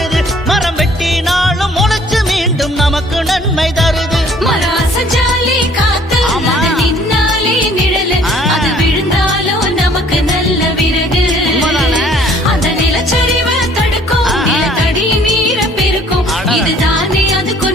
தருது. மரம் வெட்டினாலும் முளைச்சு மீண்டும் நமக்கு நன்மை தருது. இதுதானே அதுக்கு